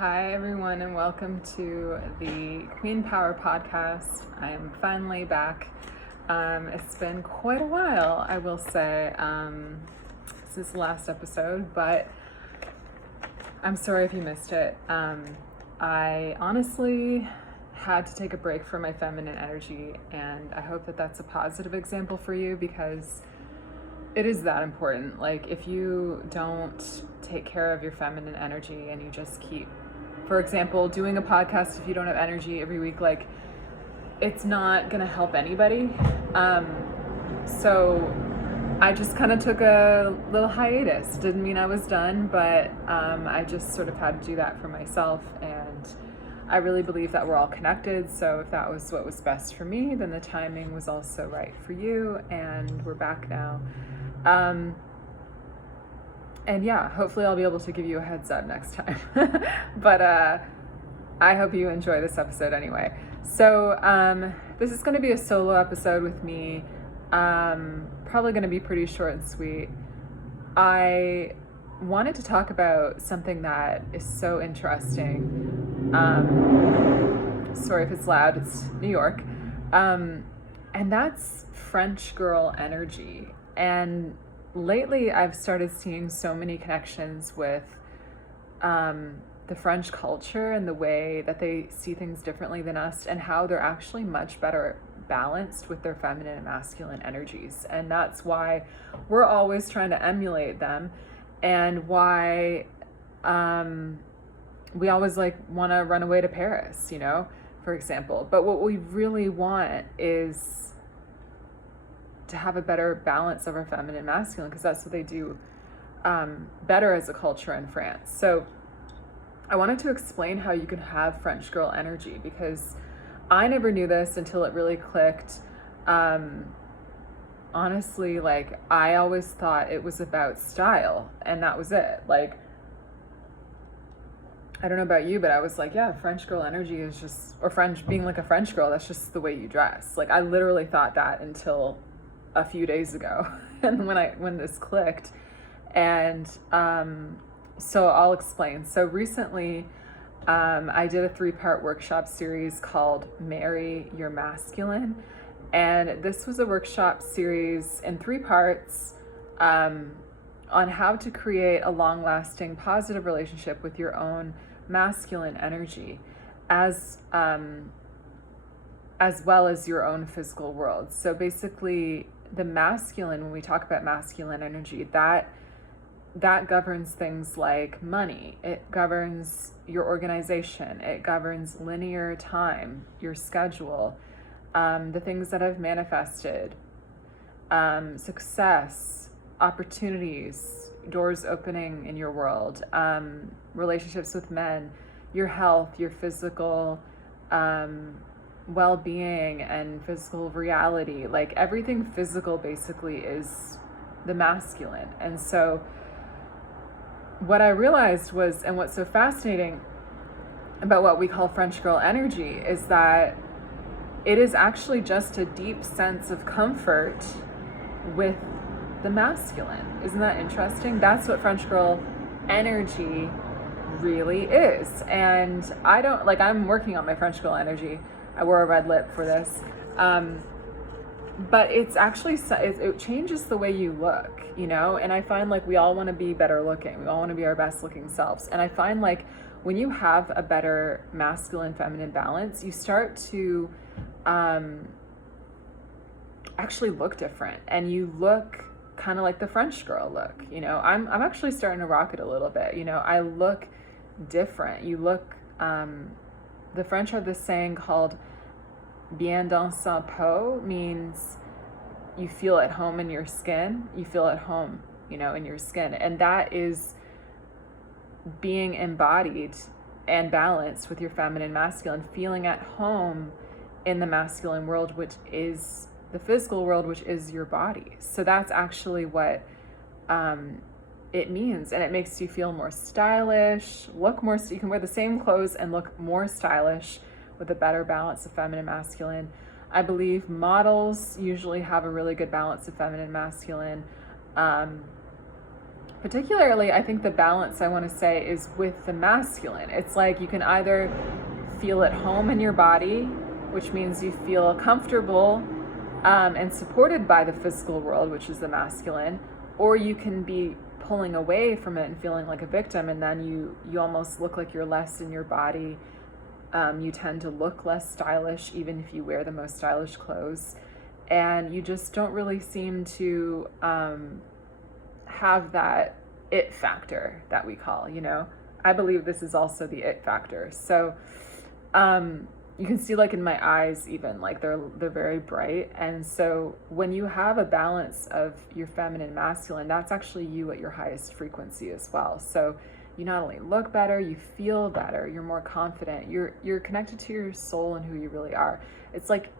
Hi, everyone, and welcome to the Queen Power podcast. I am finally back. It's been quite a while, I will say, since the last episode, but I'm sorry if you missed it. I honestly had to take a break from my feminine energy, and I hope that that's a positive example for you because it is that important. Like, if you don't take care of your feminine energy and you just keep, for example, doing a podcast, if you don't have energy every week, like, it's not gonna help anybody. So I just kind of took a little hiatus. Didn't mean I was done, but I just sort of had to do that for myself, and I really believe that we're all connected. So if that was what was best for me, then the timing was also right for you, and we're back now. And yeah, hopefully I'll be able to give you a heads up next time. But I hope you enjoy this episode anyway. So this is going to be a solo episode with me. Probably going to be pretty short and sweet. I wanted to talk about something that is so interesting. Sorry if it's loud, it's New York. And that's French girl energy. And lately I've started seeing so many connections with the French culture and the way that they see things differently than us, and how they're actually much better balanced with their feminine and masculine energies. And that's why we're always trying to emulate them, and why we always want to run away to Paris, for example. But what we really want is to have a better balance of our feminine and masculine, because that's what they do better as a culture in France. So I wanted to explain how you can have French girl energy, because I never knew this until it really clicked. Honestly, I always thought it was about style, and that was it. I don't know about you, but I was like, yeah, French girl energy is just, or French, being like a French girl, that's just the way you dress. I literally thought that until a few days ago, and when this clicked. And so I'll explain. So recently I did a 3-part workshop series called Marry Your Masculine, and this was a workshop series in 3 parts on how to create a long-lasting positive relationship with your own masculine energy, as well as your own physical world. So basically, the masculine, when we talk about masculine energy, that governs things like money. It governs your organization. It governs linear time, your schedule, the things that I've manifested, success, opportunities, doors opening in your world, relationships with men, your health, your physical well-being and physical reality. Everything physical basically is the masculine. And so what I realized was, and what's so fascinating about what we call French girl energy, is that it is actually just a deep sense of comfort with the masculine. Isn't that interesting? That's what French girl energy really is. And I don't, I'm working on my French girl energy. I wore a red lip for this. But it's actually, it changes the way you look, and I find we all want to be better looking. We all want to be our best looking selves. And I find when you have a better masculine feminine balance, you start to actually look different, and you look kind of like the French girl look. I'm actually starting to rock it a little bit. I look different. You look, the French have this saying called bien dans sa peau, means you feel at home in your skin. You feel at home, in your skin. And that is being embodied and balanced with your feminine masculine, feeling at home in the masculine world, which is the physical world, which is your body. So that's actually what it means. And it makes you feel more stylish, look more, you can wear the same clothes and look more stylish with a better balance of feminine and masculine. I believe models usually have a really good balance of feminine and masculine. particularly, I think the balance I want to say is with the masculine. It's like you can either feel at home in your body, which means you feel comfortable and supported by the physical world, which is the masculine, or you can be pulling away from it and feeling like a victim, and then you almost look like you're less in your body. You tend to look less stylish, even if you wear the most stylish clothes, and you just don't really seem to have that it factor that we call, I believe this is also the it factor. So you can see, like, in my eyes, even, like, they're very bright. And so when you have a balance of your feminine masculine, that's actually you at your highest frequency as well. So you not only look better, you feel better, you're more confident, you're connected to your soul and who you really are. It's like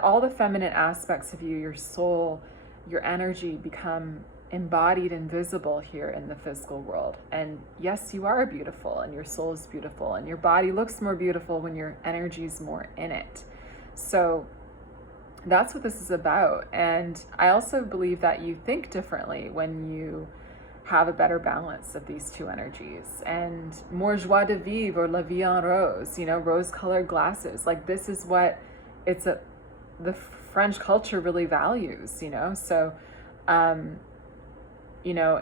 all the feminine aspects of you, your soul, your energy, become embodied and visible here in the physical world. And yes, you are beautiful, and your soul is beautiful, and your body looks more beautiful when your energy is more in it. So that's what this is about. And I also believe that you think differently when you have a better balance of these two energies, and more joie de vivre, or la vie en rose, rose-colored glasses. Like, this is what the French culture really values, so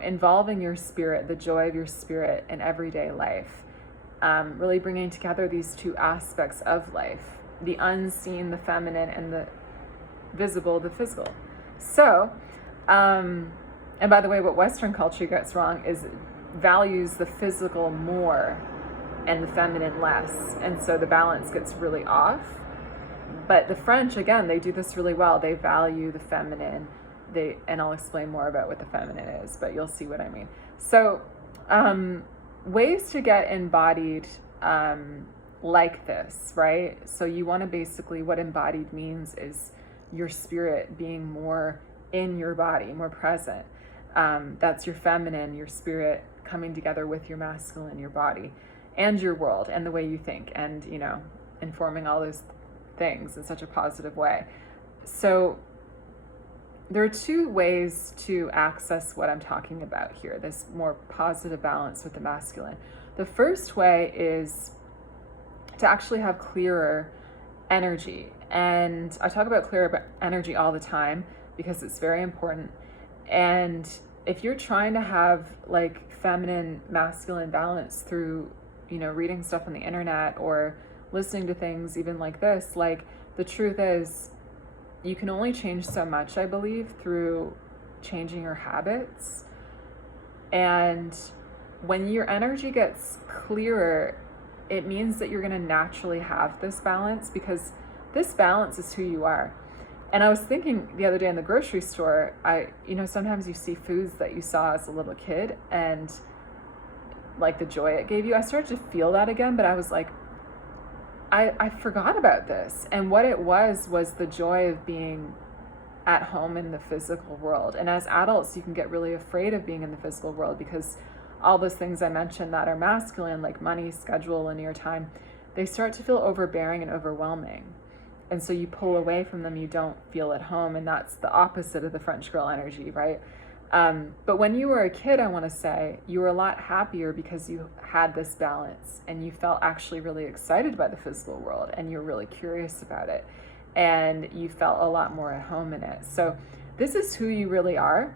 involving your spirit, the joy of your spirit in everyday life, really bringing together these two aspects of life, the unseen, the feminine, and the visible, the physical. So, and by the way, what Western culture gets wrong is values the physical more and the feminine less. And so the balance gets really off. But the French, again, they do this really well. They value the feminine. And I'll explain more about what the feminine is, but you'll see what I mean. So ways to get embodied like this, right? So you want to basically, what embodied means is your spirit being more in your body, more present. That's your feminine, your spirit coming together with your masculine, your body, and your world, and the way you think, and, informing all those things in such a positive way. So there are two ways to access what I'm talking about here, this more positive balance with the masculine. The first way is to actually have clearer energy. And I talk about clearer energy all the time because it's very important. And if you're trying to have like feminine, masculine balance through, reading stuff on the internet or listening to things even like this, like, the truth is, you can only change so much, I believe, through changing your habits. And when your energy gets clearer, it means that you're going to naturally have this balance, because this balance is who you are. And I was thinking the other day in the grocery store, sometimes you see foods that you saw as a little kid, and like the joy it gave you. I started to feel that again, but I was like, I forgot about this. And what it was the joy of being at home in the physical world. And as adults, you can get really afraid of being in the physical world, because all those things I mentioned that are masculine, like money, schedule, linear time, they start to feel overbearing and overwhelming. And so you pull away from them, you don't feel at home. And that's the opposite of the French girl energy, right? But when you were a kid, I want to say, you were a lot happier because you had this balance, and you felt actually really excited by the physical world, and you're really curious about it, and you felt a lot more at home in it. So this is who you really are.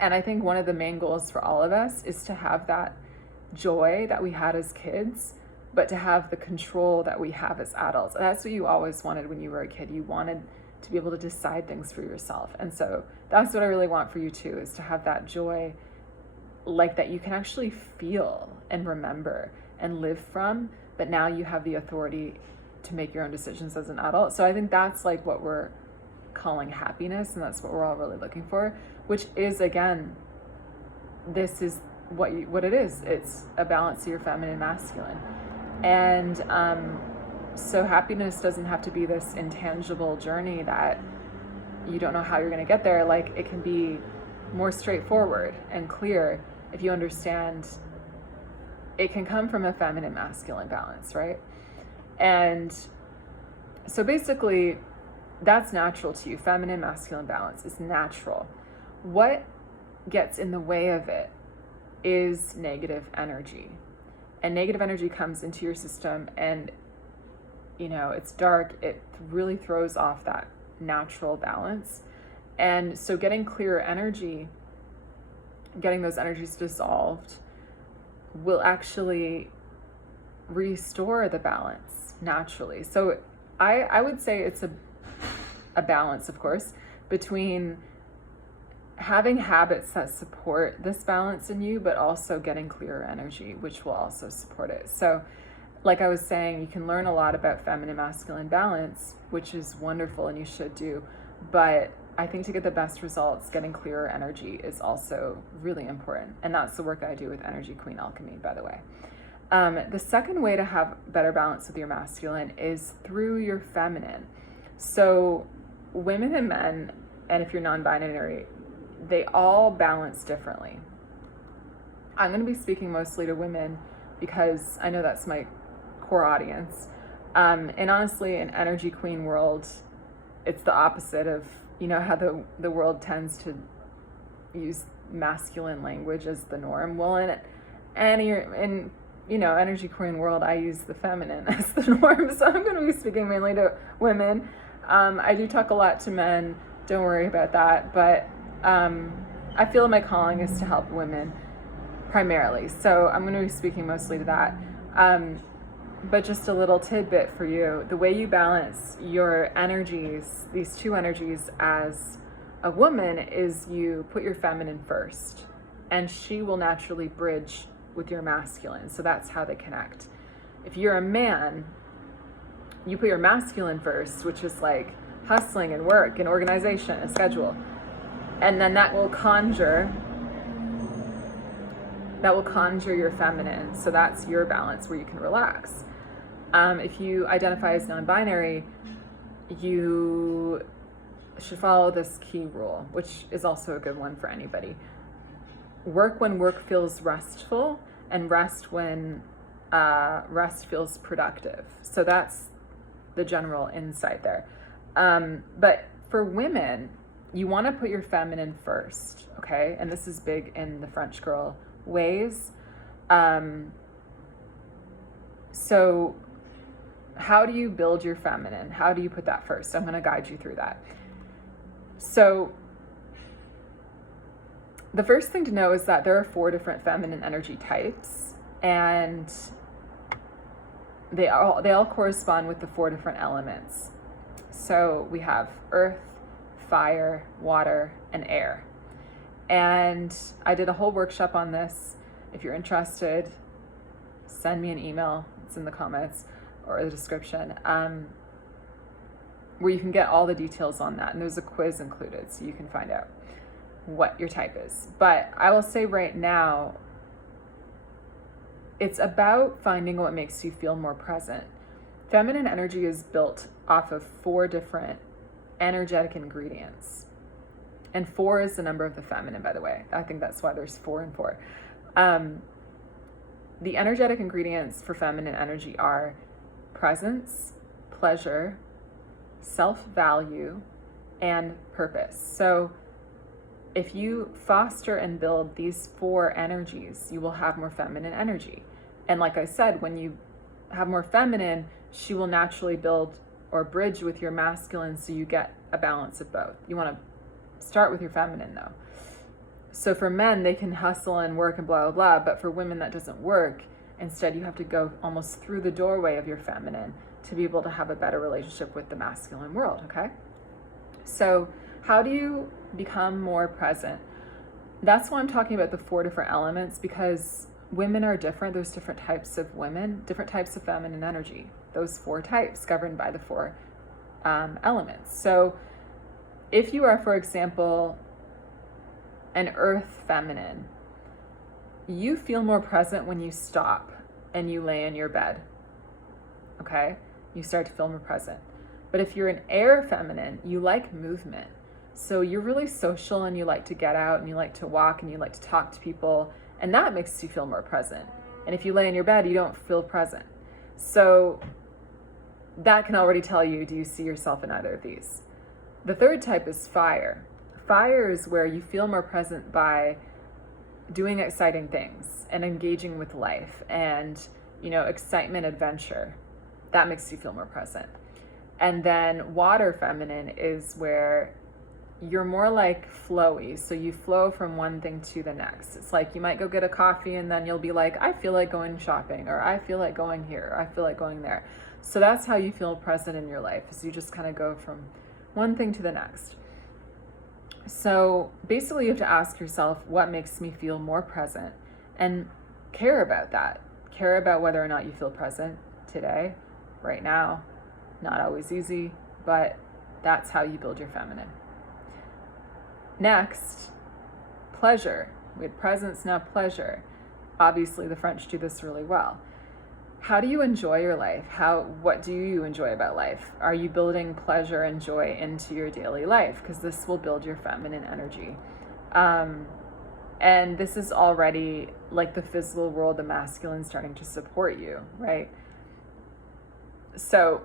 And I think one of the main goals for all of us is to have that joy that we had as kids, but to have the control that we have as adults. And that's what you always wanted when you were a kid. You wanted to be able to decide things for yourself. And so that's what I really want for you too, is to have that joy like that you can actually feel and remember and live from, but now you have the authority to make your own decisions as an adult. So I think that's like what we're calling happiness, and that's what we're all really looking for, which is, again, this is what it is. It's a balance of your feminine, masculine. And so happiness doesn't have to be this intangible journey that you don't know how you're going to get there. Like, it can be more straightforward and clear if you understand it can come from a feminine, masculine balance, right? And so basically, that's natural to you. Feminine, masculine balance is natural. What gets in the way of it is negative energy. And negative energy comes into your system and, it's dark. It really throws off that natural balance. And so getting clearer energy, getting those energies dissolved, will actually restore the balance naturally. So I would say it's a balance, of course, between having habits that support this balance in you, but also getting clearer energy, which will also support it. So like I was saying, you can learn a lot about feminine masculine balance, which is wonderful and you should do. But I think to get the best results, getting clearer energy is also really important. And that's the work I do with Energy Queen Alchemy, by the way. The second way to have better balance with your masculine is through your feminine. So women and men, and if you're non-binary, they all balance differently. I'm going to be speaking mostly to women because I know that's my core audience. And honestly, in Energy Queen world, it's the opposite of, how the world tends to use masculine language as the norm. Well, in Energy Queen world, I use the feminine as the norm. So I'm going to be speaking mainly to women. I do talk a lot to men. Don't worry about that. But I feel my calling is to help women primarily. So I'm going to be speaking mostly to that. But just a little tidbit for you. The way you balance your energies, these two energies as a woman, is you put your feminine first. And she will naturally bridge with your masculine. So that's how they connect. If you're a man, you put your masculine first, which is like hustling and work and organization and schedule. And then that will conjure your feminine. So that's your balance where you can relax. If you identify as non-binary, you should follow this key rule, which is also a good one for anybody. Work when work feels restful, and rest when rest feels productive. So that's the general insight there. But for women, you want to put your feminine first, okay? And this is big in the French girl ways. So how do you build your feminine? How do you put that first? I'm going to guide you through that. So the first thing to know is that there are 4 different feminine energy types, and they all correspond with the 4 different elements. So we have earth, fire, water, and air. And I did a whole workshop on this. If you're interested, send me an email. It's in the comments or the description, where you can get all the details on that. And there's a quiz included, so you can find out what your type is. But I will say right now, it's about finding what makes you feel more present. Feminine energy is built off of 4 different energetic ingredients. And 4 is the number of the feminine, by the way. I think that's why there's 4 and 4. The energetic ingredients for feminine energy are presence, pleasure, self-value, and purpose. So if you foster and build these 4 energies, you will have more feminine energy. And like I said, when you have more feminine, she will naturally build or bridge with your masculine, so you get a balance of both. You want to start with your feminine though. So for men, they can hustle and work and blah, blah, blah. But for women, that doesn't work. Instead, you have to go almost through the doorway of your feminine to be able to have a better relationship with the masculine world, okay? So how do you become more present? That's why I'm talking about the 4 different elements, because women are different. There's different types of women, different types of feminine energy. Those 4 types governed by the 4 elements. So if you are, for example, an earth feminine, you feel more present when you stop and you lay in your bed, okay? You start to feel more present. But if you're an air feminine, you like movement. So you're really social and you like to get out and you like to walk and you like to talk to people, and that makes you feel more present. And if you lay in your bed, you don't feel present. So that can already tell you, do you see yourself in either of these? The 3rd type is fire. Fire is where you feel more present by doing exciting things and engaging with life and, excitement, adventure. That makes you feel more present. And then water feminine is where you're more like flowy. So you flow from one thing to the next. It's like you might go get a coffee and then you'll be like, I feel like going shopping, or I feel like going here, or I feel like going there. So that's how you feel present in your life, is you just kind of go from one thing to the next. So basically you have to ask yourself, what makes me feel more present? And care about that. Care about whether or not you feel present today, right now. Not always easy, but that's how you build your feminine. Next, pleasure. We had presence, now pleasure. Obviously the French do this really well. How do you enjoy your life? What do you enjoy about life? Are you building pleasure and joy into your daily life? Because this will build your feminine energy. And this is already like the physical world, the masculine starting to support you, right? So,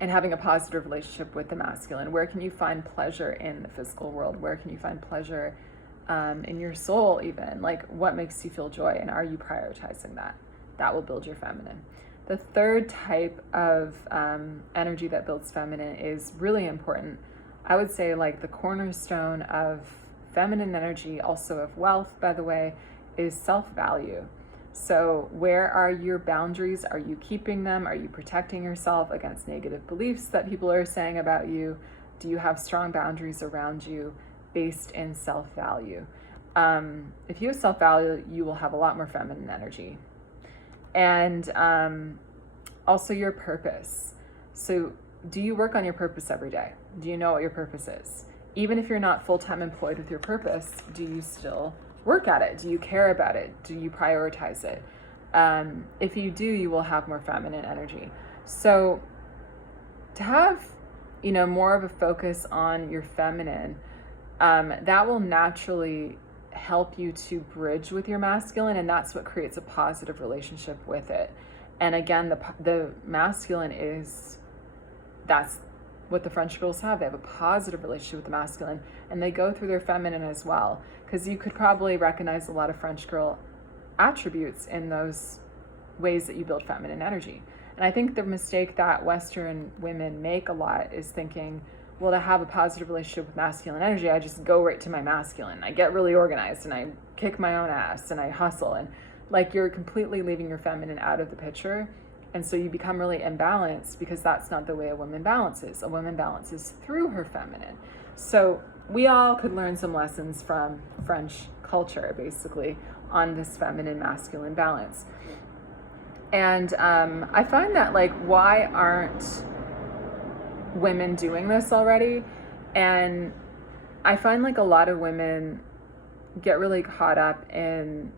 and having a positive relationship with the masculine. Where can you find pleasure in the physical world? Where can you find pleasure in your soul even? Like, what makes you feel joy, and are you prioritizing that? That will build your feminine. The third type of energy that builds feminine is really important. I would say like the cornerstone of feminine energy, also of wealth, by the way, is self-value. So where are your boundaries? Are you keeping them? Are you protecting yourself against negative beliefs that people are saying about you? Do you have strong boundaries around you based in self-value? If you have self-value, you will have a lot more feminine energy. And also your purpose. So do you work on your purpose every day? Do you know what your purpose is? Even if you're not full-time employed with your purpose, do you still work at it? Do you care about it? Do you prioritize it? If you do, you will have more feminine energy. So to have, more of a focus on your feminine, that will naturally help you to bridge with your masculine, and that's what creates a positive relationship with it. And again, the masculine that's what the French girls have. They have a positive relationship with the masculine, and they go through their feminine as well, because you could probably recognize a lot of French girl attributes in those ways that you build feminine energy. And I think the mistake that Western women make a lot is thinking, well, to have a positive relationship with masculine energy, I just go right to my masculine. I get really organized and I kick my own ass and I hustle, and like you're completely leaving your feminine out of the picture. And so you become really imbalanced, because that's not the way a woman balances. A woman balances through her feminine. So we all could learn some lessons from French culture, basically, on this feminine masculine balance. And I find that, like, why aren't women doing this already? And I find like a lot of women get really caught up in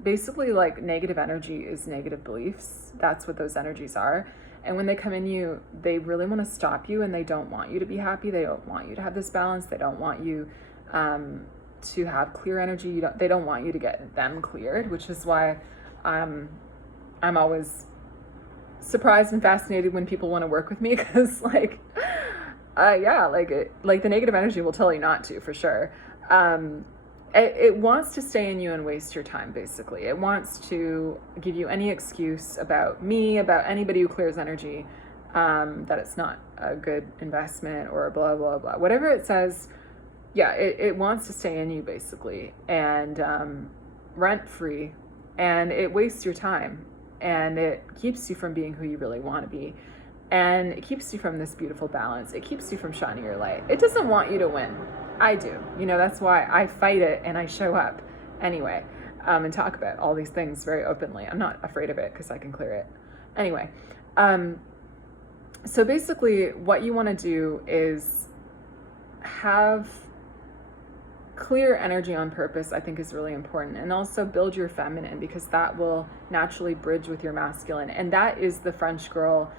basically like negative energy is negative beliefs. That's what those energies are. And when they come in you, they really want to stop you, and they don't want you to be happy. They don't want you to have this balance. They don't want you to have clear energy. They don't want you to get them cleared, which is why I'm always surprised and fascinated when people want to work with me, because like the negative energy will tell you not to, for sure. It wants to stay in you and waste your time, basically. It wants to give you any excuse about me, about anybody who clears energy, that it's not a good investment or blah, blah, blah. Whatever it says, it wants to stay in you, basically, and rent-free, and it wastes your time, and it keeps you from being who you really want to be, and it keeps you from this beautiful balance. It keeps you from shining your light. It doesn't want you to win. I do. That's why I fight it and I show up anyway, and talk about all these things very openly. I'm not afraid of it because I can clear it. Anyway, so basically what you want to do is have clear energy on purpose, I think is really important, and also build your feminine, because that will naturally bridge with your masculine. And that is the French girl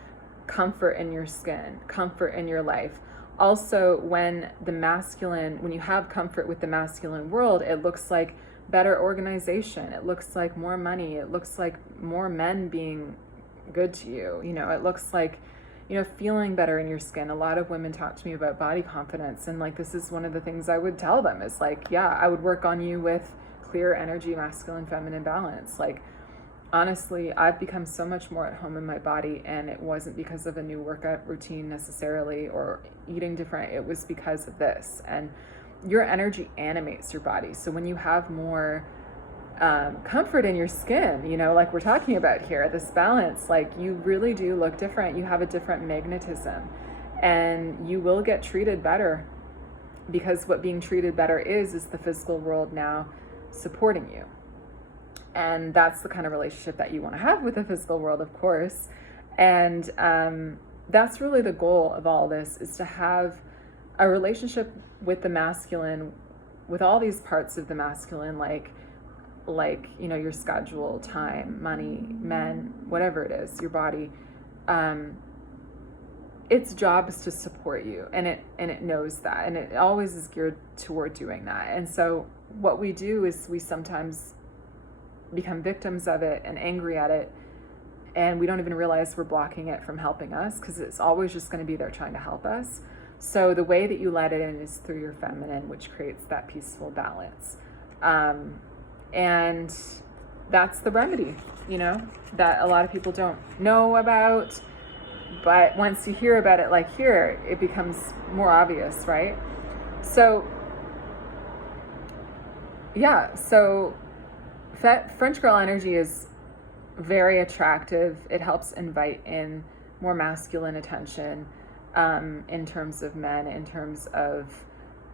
comfort in your skin, comfort in your life. Also, when you have comfort with the masculine world, it looks like better organization. It looks like more money. It looks like more men being good to you. It looks like, feeling better in your skin. A lot of women talk to me about body confidence, and like, this is one of the things I would tell them is like, yeah, I would work on you with clear energy, masculine, feminine balance. Like, honestly, I've become so much more at home in my body, and it wasn't because of a new workout routine necessarily or eating different. It was because of this. And your energy animates your body. So when you have more comfort in your skin, like we're talking about here, this balance, like, you really do look different. You have a different magnetism, and you will get treated better, because what being treated better is the physical world now supporting you. And that's the kind of relationship that you want to have with the physical world, of course. And that's really the goal of all this, is to have a relationship with the masculine, with all these parts of the masculine, like your schedule, time, money, men, whatever it is, your body. Its job is to support you, and it knows that, and it always is geared toward doing that. And so what we do is we sometimes become victims of it and angry at it, and we don't even realize we're blocking it from helping us, because it's always just going to be there trying to help us. So the way that you let it in is through your feminine, which creates that peaceful balance. And that's the remedy, that a lot of people don't know about. But once you hear about it, like here, it becomes more obvious, right? So, yeah, so French girl energy is very attractive. It helps invite in more masculine attention, in terms of men, in terms of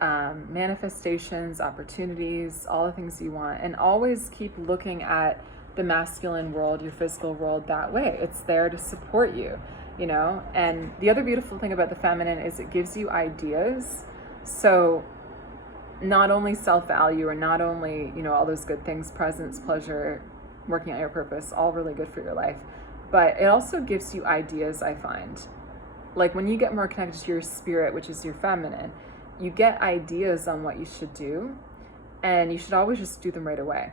manifestations, opportunities, all the things you want. And always keep looking at the masculine world, your physical world, that way. It's there to support you, And the other beautiful thing about the feminine is it gives you ideas. So not only self-value, or not only, all those good things, presence, pleasure, working on your purpose, all really good for your life, but it also gives you ideas, I find. Like, when you get more connected to your spirit, which is your feminine, you get ideas on what you should do, and you should always just do them right away.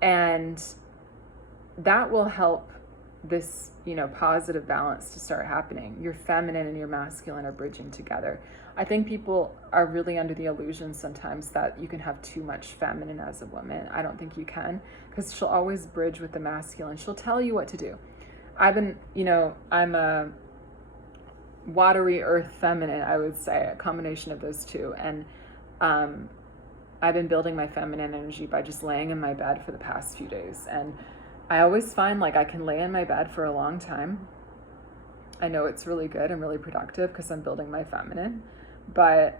And that will help this, positive balance to start happening. Your feminine and your masculine are bridging together. I think people are really under the illusion sometimes that you can have too much feminine as a woman. I don't think you can, because she'll always bridge with the masculine. She'll tell you what to do. I'm a watery earth feminine, I would say, a combination of those two. And I've been building my feminine energy by just laying in my bed for the past few days. And I always find like I can lay in my bed for a long time. I know it's really good and really productive because I'm building my feminine, but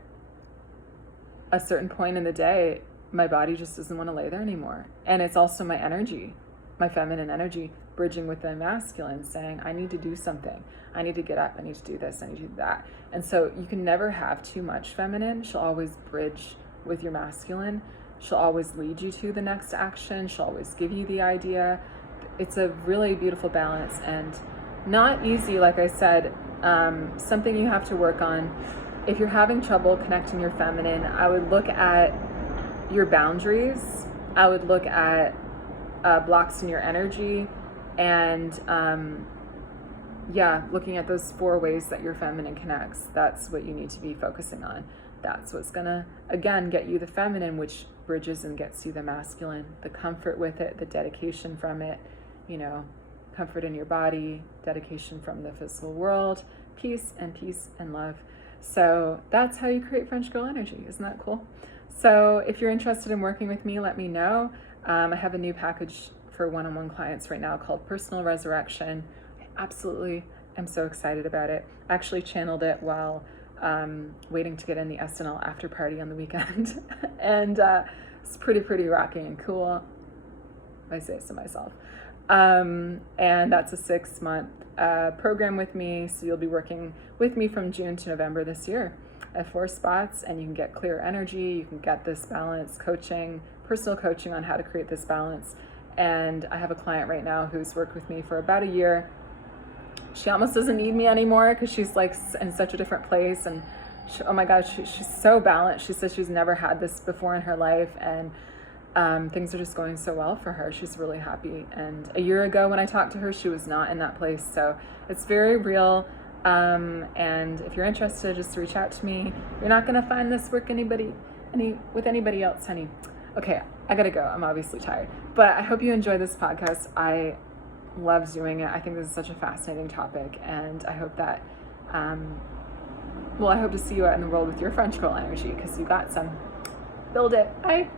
a certain point in the day, my body just doesn't want to lay there anymore. And it's also my energy, my feminine energy, bridging with the masculine, saying, I need to do something. I need to get up. I need to do this. I need to do that. And so you can never have too much feminine. She'll always bridge with your masculine. She'll always lead you to the next action. She'll always give you the idea. It's a really beautiful balance, and not easy, like I said, something you have to work on. If you're having trouble connecting your feminine, I would look at your boundaries. I would look at blocks in your energy, and looking at those 4 ways that your feminine connects. That's what you need to be focusing on. That's what's gonna, again, get you the feminine, which bridges and gets you the masculine, the comfort with it, the dedication from it, comfort in your body, dedication from the physical world, peace and love. So that's how you create French girl energy. Isn't that cool? So if you're interested in working with me, let me know. I have a new package for one-on-one clients right now called Personal Resurrection. I absolutely am so excited about it. I actually channeled it while waiting to get in the SNL after party on the weekend. And it's pretty rocking and cool, if I say so myself. And that's a 6-month program with me. So you'll be working with me from June to November this year at 4 spots, and you can get clear energy. You can get this balance coaching, personal coaching on how to create this balance. And I have a client right now who's worked with me for about a year. She almost doesn't need me anymore because she's like in such a different place, and she, oh my God, she's so balanced. She says she's never had this before in her life, and things are just going so well for her. She's really happy. And a year ago when I talked to her, she was not in that place. So it's very real. And if you're interested, just reach out to me. You're not going to find this work with anybody else, honey. Okay, I gotta go. I'm obviously tired. But I hope you enjoy this podcast. I love doing it. I think this is such a fascinating topic, and I hope that, I hope to see you out in the world with your French girl energy, because you got some. Build it. Bye.